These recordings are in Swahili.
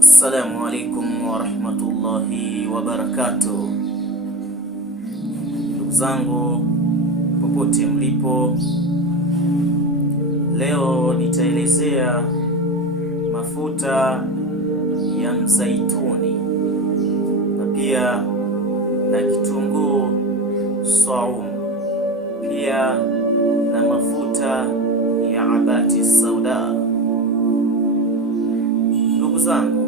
Assalamu alaikum warahmatullahi wabarakatuh. Ndugu zangu popote mlipo, leo nitaelezea mafuta ya mzaituni na pia na kitunguu saumu, pia na mafuta ya habati sauda. Ndugu zangu,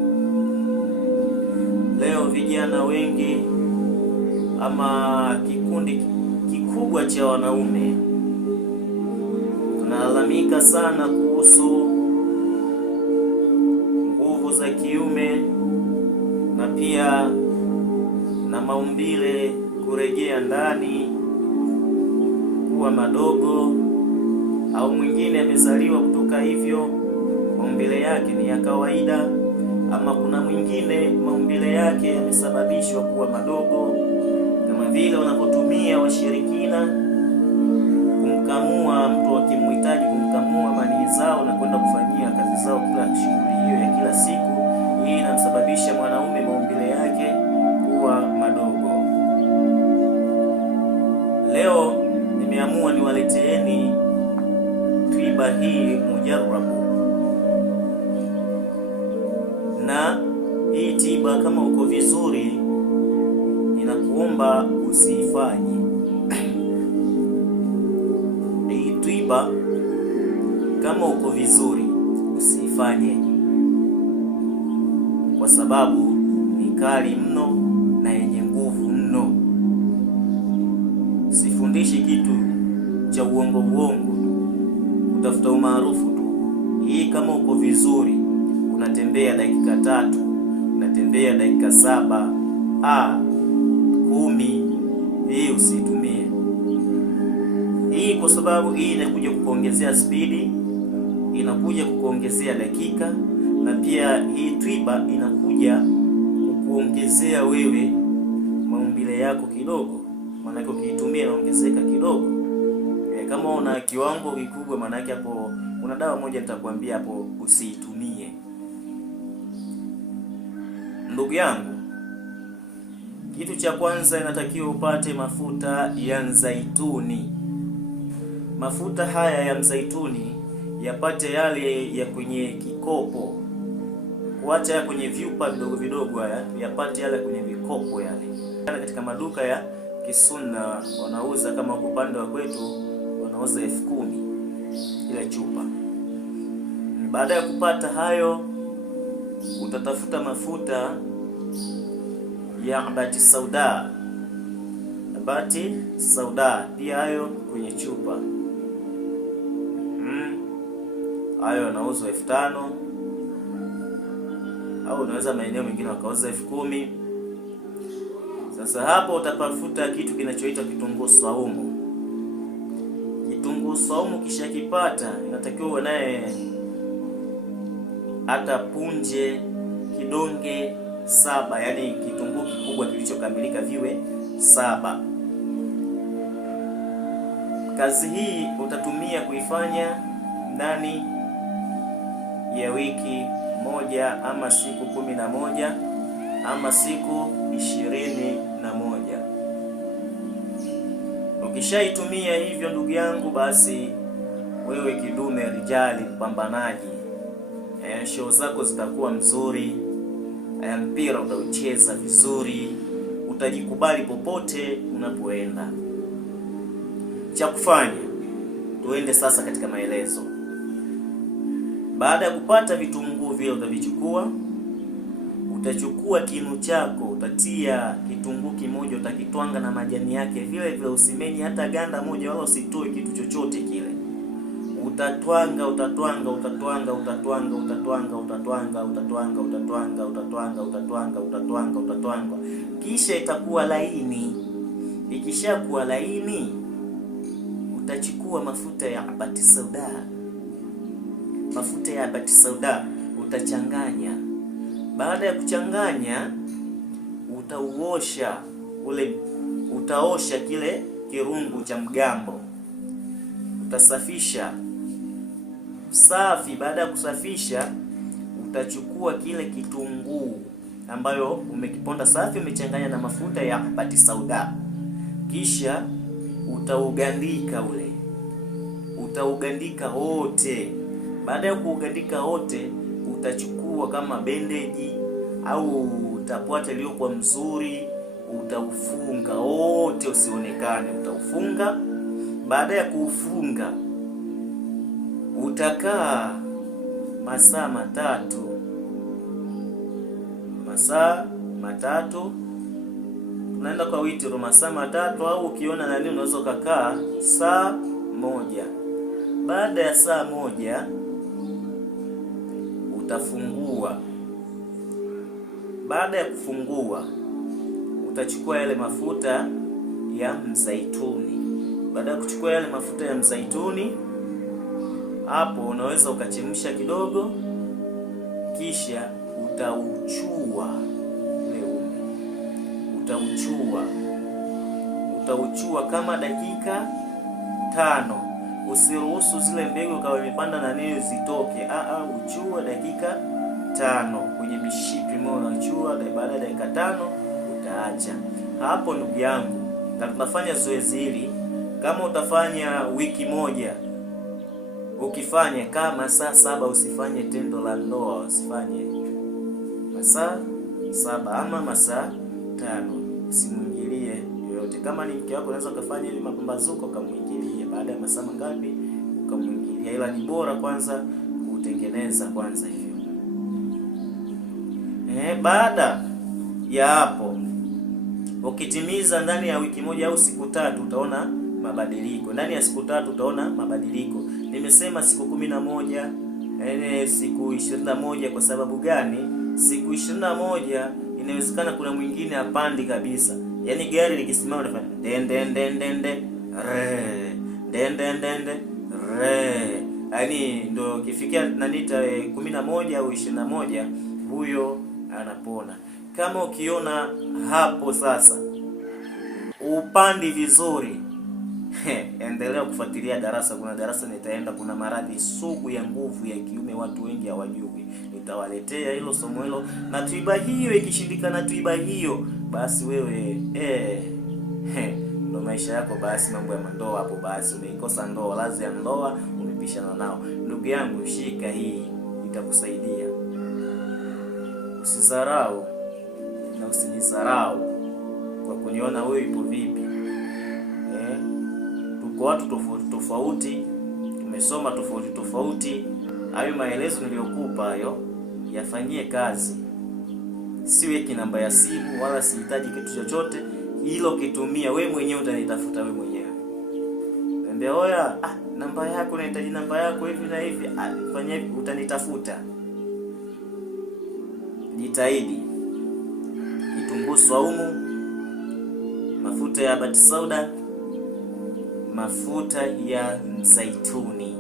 leo vijana wengi ama kikundi kikubwa cha wanaume tunalalamika sana kuhusu nguvu za kiume na pia na maumbile kurejea ndani kuwa madogo, au mwingine amezaliwa kutoka hivyo, maumbile yake ni ya kawaida, ama kuna mwingine maumbile yake yamesababishwa kuwa madogo, kama vile wanapotumia washirikina kumkamua mtu, wakimhitaji kumkamua manii zao na kwenda kufanyia kazi zao, kila shughuli hiyo ya kila siku. Hii inamsababisha mwanaume maumbile yake kuwa madogo. Leo nimeamua niwaleteeni tiba hii mujarabu, na hii tiba kama uko vizuri ninakuomba usiifanye. Hii tiba kama uko vizuri usiifanye, kwa sababu ni kali mno na yenye nguvu mno. Sifundishi kitu cha uongo utafuta umaarufu tu. Hii kama uko vizuri, unatembea dakika 3, unatembea dakika 7, 10, hii usitumie. Hii kwa sababu hii inakuja kukuongezea spidi, inakuja kukuongezea dakika, na pia hii tiba inakuja kukuongezea wewe maumbile yako kidogo. Maana yake ukiitumia inaongezeka kidogo. Kama una kiwango kikubwa, maana yake hapo kuna dawa moja nitakwambia hapo usiitumie. Ndugu yangu, kitu cha kwanza inatakiwa upate mafuta ya mzaituni. Mafuta haya ya mzaituni yapate yale ya kwenye kikopo, kuacha ya kwenye vyupa vidogo vidogo, haya yapate yale kwenye vikopo yale. Katika maduka ya kisunna wanauza, kama kwa upande wa kwetu wanauza 10,000 ile chupa. Baada ya kupata hayo, utatafuta mafuta ya habati sauda. Habati sauda pia hayo kwenye chupa. Hayo yanauzwa 5,000, au unaweza maeneo mengine wakauza 10,000. Sasa hapo utapafuta kitu kinachoitwa kitunguu saumu. Kitunguu saumu kisha kipata, inatakiwa uwe naye hata punje kidonge 7, yani kitunguu kikubwa kilichokamilika viwe 7. Kazi hii utatumia kuifanya ndani ya wiki moja, ama siku 11, ama siku 21. Ukishaitumia hivyo, ndugu yangu, basi wewe kidume rijali, mpambanaji, show zako zitakuwa mzuri, mpira utaucheza vizuri, utajikubali popote unapoenda. Cha kufanya, tuende sasa katika maelezo. Baada ya kupata vitunguu vile, utavichukua, utachukua kinu chako, utatia kitunguu kimoja, utakitwanga na majani yake vile vile, usimeni hata ganda moja, wala usitoe kitu chochote kile. Utatwanga, utatwanga, utatwanga, utatwanga, utatwanga, utatwanga, utatwanga, utatwanga, utatwanga, utatwanga, utatwanga, utatwanga, kisha itakuwa laini. Ikishakuwa laini, utachukua mafuta ya habati sauda. Mafuta ya habati sauda utachanganya. Baada ya kuchanganya, utaosha kile kirungu cha mgambo, utasafisha safi. Baada ya kusafisha, utachukua kile kitunguu ambayo umekiponda safi, umechanganya na mafuta ya habati sauda, kisha utaugandika utaugandika wote. Baada ya kuugandika wote, utachukua kama bendeji au utapwata iliyokuwa mzuri, utaufunga wote usionekane, utaufunga. Baada ya kuufunga, utakaa masaa matatu, tunaenda kwa witiro masaa matatu, au ukiona nani unaweza ukakaa saa moja. Baada ya saa moja utafungua. Baada ya kufungua, utachukua yale mafuta ya mzaituni. Baada ya kuchukua yale mafuta ya mzaituni, hapo unaweza ukachemsha kidogo, kisha utauchua ule utauchua kama dakika 5. Usiruhusu zile mbegu kama imepanda na nini zitoke. Uchua dakika 5 kwenye mishipi moja, unachua. Baada ya dakika 5 utaacha hapo. Ndugu yangu, na tunafanya zoezi hili kama utafanya wiki moja. Ukifanya kama masaa 7, usifanye tendo la ndoa, usifanye masaa 7 ama masaa 5, usimwingilie yoyote. Kama ni mke wako, unaweza kufanya ili mapambazuko ukamwingilie baada ya masaa mangapi ukamwingilia, ila ni bora kwanza kutengeneza kwanza hivyo. Baada ya hapo, ukitimiza ndani ya wiki moja au siku 3, utaona mabadiliko. Ndani ya siku 3 utaona mabadiliko. Nimesema siku 11, siku 21. Kwa sababu gani? Siku 21 inawezekana kuna mwingine apandi kabisa. Yaani gari likisimama unafanya re. Yaani ndio kifikia nanita 11 au 21, huyo anapona. Kama ukiona hapo sasa upandi vizuri, endelea kufuatilia darasa. Kuna darasa nitaenda, kuna maradhi sugu ya nguvu ya kiume, watu wengi hawajui. Nitawaletea hilo somo hilo, na tiba hiyo ikishindikana, tiba hiyo basi wewe ndo maisha yako. Basi mambo ya ndoa hapo, basi umeikosa ndoa, lazi ya ndoa umepishana nao. Ndugu yangu, shika hii, itakusaidia. Usizarau na usinizarau kwa kuniona wewe ipo vipi. Tuko watu tofauti, tumesoma tofauti. Hayo maelezo niliyokupa hayo yafanyie kazi. Siweki namba ya simu wala sihitaji kitu chochote. Hilo kitumia wewe mwenyewe, utanitafuta wewe mwenyewe. Niambia, oya, namba yako, nahitaji namba yako hivi na hivi. Fanya hivi, utanitafuta. Jitahidi. Kitunguu swaumu, mafuta ya habati sauda, mafuta ya mzaituni.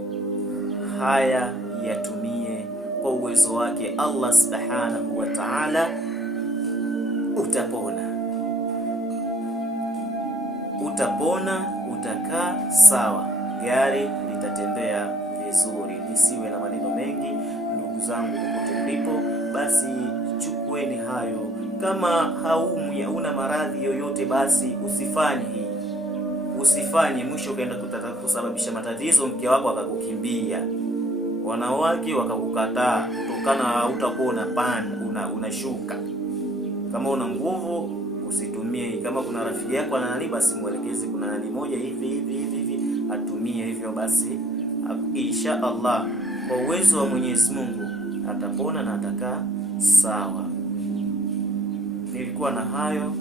Haya yatumie kwa uwezo wake Allah subhanahu wa ta'ala, utapona, utakaa sawa, gari litatembea vizuri. Nisiwe na maneno mengi, ndugu zangu, popote mlipo, basi chukueni hayo. Kama haumwi, una maradhi yoyote, basi usifanye mwisho kaenda kusababisha matatizo, mke wako akakukimbia, wanawake wakakukataa, kutokana utakuwa unashuka. Kama una nguvu usitumie. Kama kuna rafiki yako anani, basi muelekeze kuna nani moja hivi atumie hivyo. Basi insha Allah kwa uwezo wa Mwenyezi Mungu atapona na atakaa sawa. Nilikuwa na hayo.